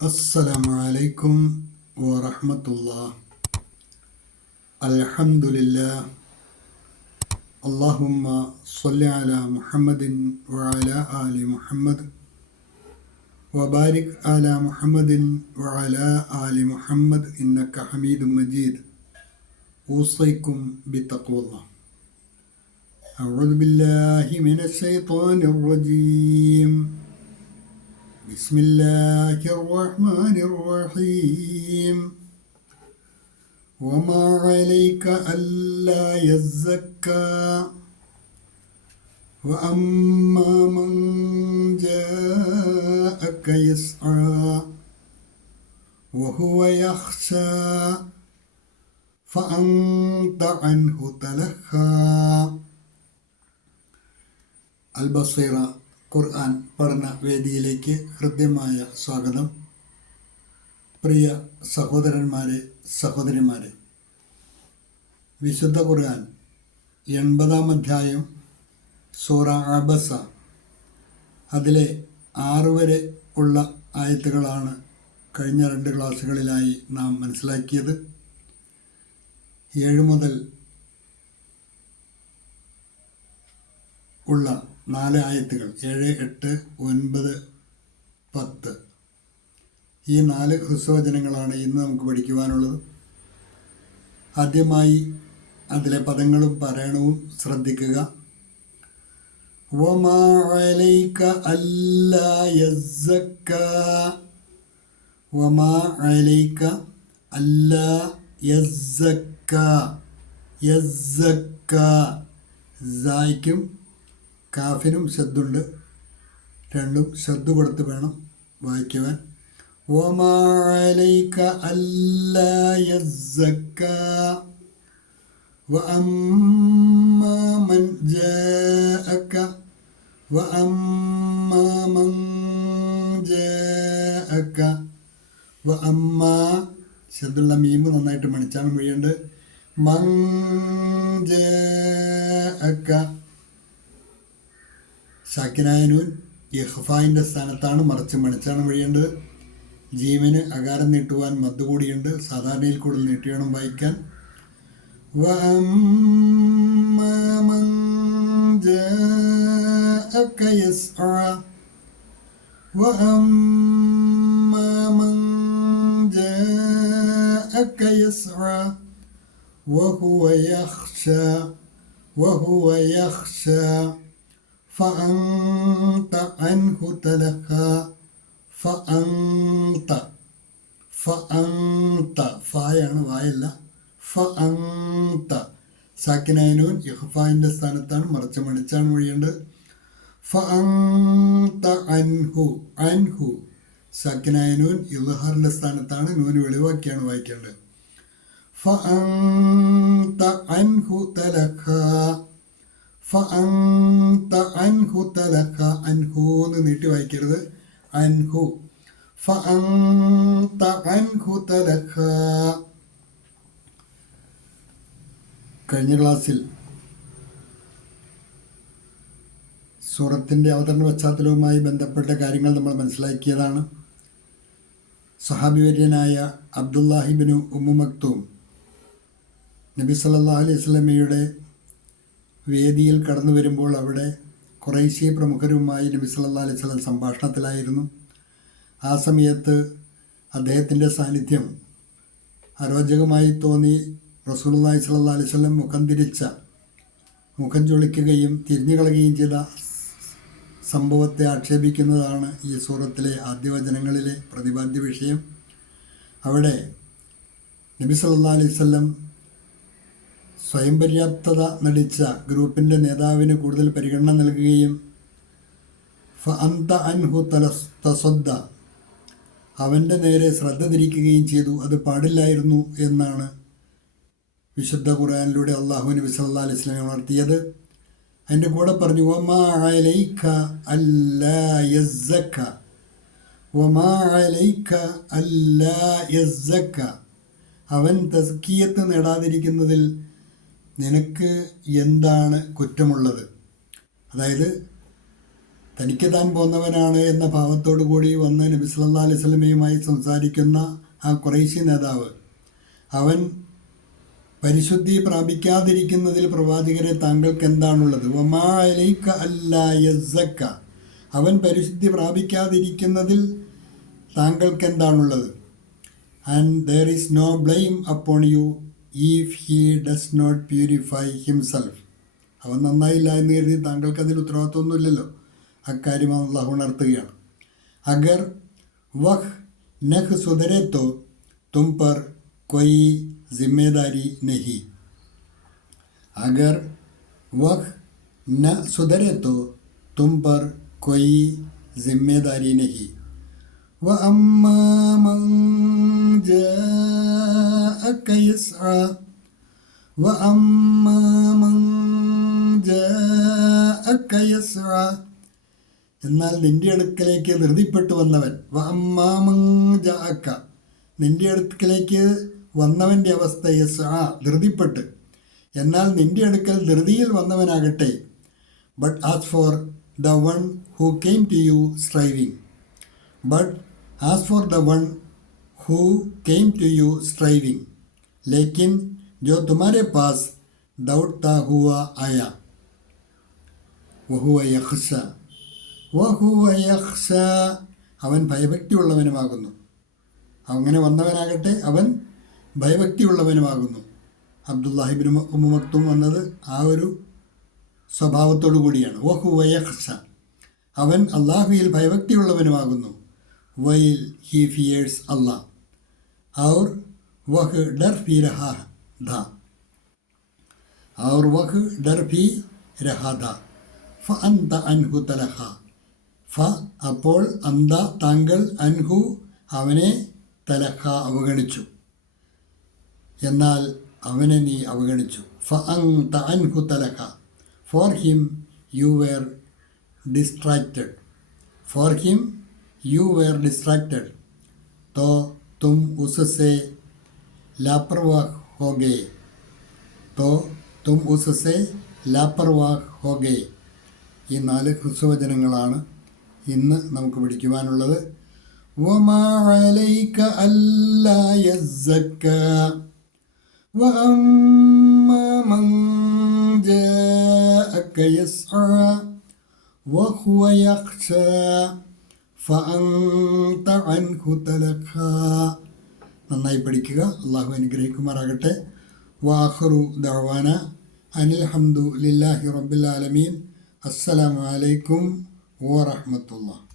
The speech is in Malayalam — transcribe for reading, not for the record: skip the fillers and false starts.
السلام عليكم ورحمة الله. الحمد لله. اللهم صل على محمد وعلى آل محمد وبارك على محمد وعلى آل محمد إنك حميد مجيد. أوصيكم بتقوى الله. أعوذ بالله من الشيطان الرجيم. بسم الله الرحمن الرحيم. وما عليك ألا يزكى وأما من جاءك يسعى وهو يخشى فأنت عنه تلهى. അൽബസീറ ഖുർആൻ പഠന വേദിയിലേക്ക് ഹൃദ്യമായ സ്വാഗതം. പ്രിയ സഹോദരന്മാരെ, സഹോദരിമാരെ, വിശുദ്ധ ഖുർആൻ 80-ാം അധ്യായം സൂറ അബസ, അതിലെ 6 വരെ ഉള്ള ആയത്തുകളാണ് കഴിഞ്ഞ 2 ക്ലാസ്സുകളിലായി നാം മനസ്സിലാക്കിയത്. 7 മുതൽ ഉള്ള 4 ആയത്തുകൾ 7, 8, 9, 10 ഈ 4 ഹ്രസ്വവചനങ്ങളാണ് ഇന്ന് നമുക്ക് പഠിക്കുവാനുള്ളത്. ആദ്യമായി അതിലെ പദങ്ങളും പാരായണവും ശ്രദ്ധിക്കുക. വമാ അലൈക അല്ലാ യസ്സക്ക, വമാ അലൈക അല്ലാ യസ്സക്ക, യസ്സക്ക സായിക്കും കാഫിനും ശബ്ദുണ്ട്, രണ്ടും ശബ്ദ കൊടുത്ത് വേണം വായിക്കുവാൻ. വമാ അലൈക അല്ലാ യസ്സക്ക വഅമ്മാ മൻ ജാഅക വഅമ്മാ മൻ ജാഅക. വഅമ്മാ ശബ്ദുള്ള മീമ് നന്നായിട്ട് മണിച്ചാണ് മൊഴിയുണ്ട്. മൻ ജാഅക സാക്കിനായ നൂൻ ഇഖ്ഫായിൻ്റെ സ്ഥാനത്താണ്, മറിച്ച് മണിച്ചാണ് വഴിയേണ്ടത്. ജീവന് അകാരം നീട്ടുവാൻ മദ് കൂടിയുണ്ട്, സാധാരണയിൽ കൂടുതൽ നീട്ടി വേണം വായിക്കാൻ. വഅമ്മാ മൻ ജാഅക യസ്ആ വഅമ്മാ മൻ ജാഅക യസ്ആ വഹുവ യഖ്ശാ فأنت عنه تلهى. فأنت ഫായാണ്, വായല്ല. ഫഅന്ത സാക്കിനായ നൂൻ ഇഖ്ഫായിൻ്റെ സ്ഥാനത്താണ്, മറിച്ച് മണിച്ചാണ് മൊഴിയേണ്ടത്. ഫഅന്ത അൻഹു സാക്കിനായ നൂൻ ഇദ്ഹാറിൻ്റെ സ്ഥാനത്താണ്, നൂന് വെളിവാക്കിയാണ് വായിക്കേണ്ടത്. ഫഅന്ത അൻഹു തലഹ, ഫഅന്ത അൻഹു തലഹ. അൻഹു എന്ന് നീട്ടി വായിക്കരുത്, അൻഹു. ഫഅന്ത അൻഹു തലഹ. കഴിഞ്ഞ ക്ലാസ്സിൽ സൂറത്തിൻ്റെ അവതരണ പശ്ചാത്തലവുമായി ബന്ധപ്പെട്ട കാര്യങ്ങൾ നമ്മൾ മനസ്സിലാക്കിയതാണ്. സഹാബിവര്യനായ അബ്ദുല്ലാഹിബ്നു ഉമ്മു മക്തൂം നബി സല്ലല്ലാഹു അലൈഹി വസല്ലമയുടെ വേദിയിൽ കടന്നു വരുമ്പോൾ അവിടെ ഖുറൈശി പ്രമുഖരുമായി നബി സല്ലല്ലാഹു അലൈഹി വസല്ലം സംഭാഷണത്തിലായിരുന്നു. ആ സമയത്ത് അദ്ദേഹത്തിൻ്റെ സാന്നിധ്യം അരോചകമായി തോന്നി റസൂലുള്ളാഹി സ്വല്ലല്ലാഹു അലൈഹി വസല്ലം മുഖം ചൊളിക്കുകയും തിരിഞ്ഞു കളയുകയും ചെയ്ത സംഭവത്തെ ആക്ഷേപിക്കുന്നതാണ് ഈ സൂറത്തിലെ ആദ്യ വചനങ്ങളിലെ പ്രതിപാദ്യ വിഷയം. അവിടെ നബി സല്ലല്ലാഹു അലൈഹി വസല്ലം സ്വയം പര്യാപ്തത നടിച്ച ഗ്രൂപ്പിൻ്റെ നേതാവിന് കൂടുതൽ പരിഗണന നൽകുകയും ഫഅന്ത അൻഹു തസദ്ദ അവൻ്റെ നേരെ ശ്രദ്ധ തിരിക്കുകയും ചെയ്തു. അത് പാടില്ലായിരുന്നു എന്നാണ് വിശുദ്ധ ഖുർആനിലൂടെ അള്ളാഹു നബി സല്ലല്ലാഹു അലൈഹി വസല്ലം ഉണർത്തിയത്. അതിൻ്റെ കൂടെ പറഞ്ഞു വമാ അലൈക അല്ലാ യസ്സക്ക, വമാ അലൈക അല്ലാ യസ്സക്ക അവൻ തസ്കിയത്ത് നേടാതിരിക്കുന്നതിൽ നിനക്ക് എന്താണ് കുറ്റമുള്ളത്? അതായത് തനിക്ക് താൻ പോന്നവനാണ് എന്ന ഭാവത്തോടു കൂടി വന്ന് നബി സല്ലല്ലാഹു അലൈഹി വസല്ലമയുമായി സംസാരിക്കുന്ന ആ ഖുറൈശി നേതാവ്, അവൻ പരിശുദ്ധി പ്രാപിക്കാതിരിക്കുന്നതിൽ പ്രവാചകരെ താങ്കൾക്ക് എന്താണുള്ളത്? വമാ അലൈക അല്ലാ യസ്സക്ക, അവൻ പരിശുദ്ധി പ്രാപിക്കാതിരിക്കുന്നതിൽ താങ്കൾക്ക് എന്താണുള്ളത്? And there is no blame upon you if he does not purify himself. അവൻ നന്നായില്ല എന്ന് കരുതി താങ്കൾക്ക് അതിൽ ഉത്തരവാദിത്വമൊന്നുമില്ലല്ലോ. അക്കാര്യം അള്ളാഹു ഉണർത്തുകയാണ്. അഗർ വഹ് നഖ് സുധരെ തോ തും പർ കൊയ് ജിമ്മേദാരി നഹി. അഗർ വഹ് ന സുധരെ തോ തും പർ കൊയ് ജിമ്മേദാരി നഹി. വ അമ്മാ മൻ ജാഅക യസ്ആ വ അമ്മാ മൻ ജാഅക യസ്ആ, എന്നാൽ നിന്റെ അടുക്കലേക്ക് ധൃതിപ്പെട്ടു വന്നവൻ, വ അമ്മാ മൻ ജാഅക, നിന്റെ അടുക്കലേക്ക് വന്നവൻ്റെ അവസ്ഥ യസ്ആ, ധൃതിപ്പെട്ട്. എന്നാൽ നിന്റെ അടുക്കൽ ധൃതിയിൽ വന്നവനാകട്ടെ, but as for the one who came to you striving, but as for the one who came to you striving, ലേക്കിൻ जो तुम्हारे पास दौड़ता हुआ आया വഹുവ യഖ്ശ വഹുവ യഖ്ശ, അവൻ ഭയഭക്തിയുള്ളവനുമാകുന്നു. അങ്ങനെ വന്നവനാകട്ടെ അവൻ ഭയഭക്തിയുള്ളവനുമാകുന്നു. അബ്ദുല്ലാഹിബ്നു ഉമ്മു മക്തൂം വന്നത് ആ ഒരു സ്വഭാവത്തോടു കൂടിയാണ്. വഹുവ യഖ്ശ, അവൻ അള്ളാഹുവിൽ ഭയഭക്തിയുള്ളവനുമാകുന്നു. വൈൽ ഹി ഫിയേഴ്സ് അള്ളാഹ്, ഔർ വഹ് ഡർ ഫി രഹാ ധ, ഔർ വഹ് ഡർ ഫി രഹാ ധ, ഫ അന്ത അൻഹു തലഹ, ഫ അപ്പോൾ അന്ത താങ്കൾ, അൻഹു അവനെ, തലഹ അവഗണിച്ചു, എന്നാൽ അവനെ നീ അവഗണിച്ചു. ഫ അന്ത അൻഹു തലഹ, for him you were distracted, for him you were distracted, तो तुम उससे लापरवाह हो गए, तो तुम उससे लापरवाह हो गए. ഈ 4 ഹ്രസ്വവചനങ്ങളാണ് ഇന്ന് നമുക്ക് പഠിക്കുവാനുള്ളത്. വമാ അലൈക അല്ലാ യസ്സക്ക വഅമ്മാ മൻ ജാഅക യസ്ആ വഹുവ യഖ്ശ ഫഅൻത അൻഹു തലഖ. നന്നായി പഠിക്കുക. അള്ളാഹു അനുഗ്രഹിക്കുമാറാകട്ടെ. വാഖിറു ദഅവാന അനിൽ ഹംദു ലില്ലാഹി റബ്ബിൽ ആലമീൻ. അസ്സലാമു അലൈക്കും വറഹ്മത്തുള്ളാഹി.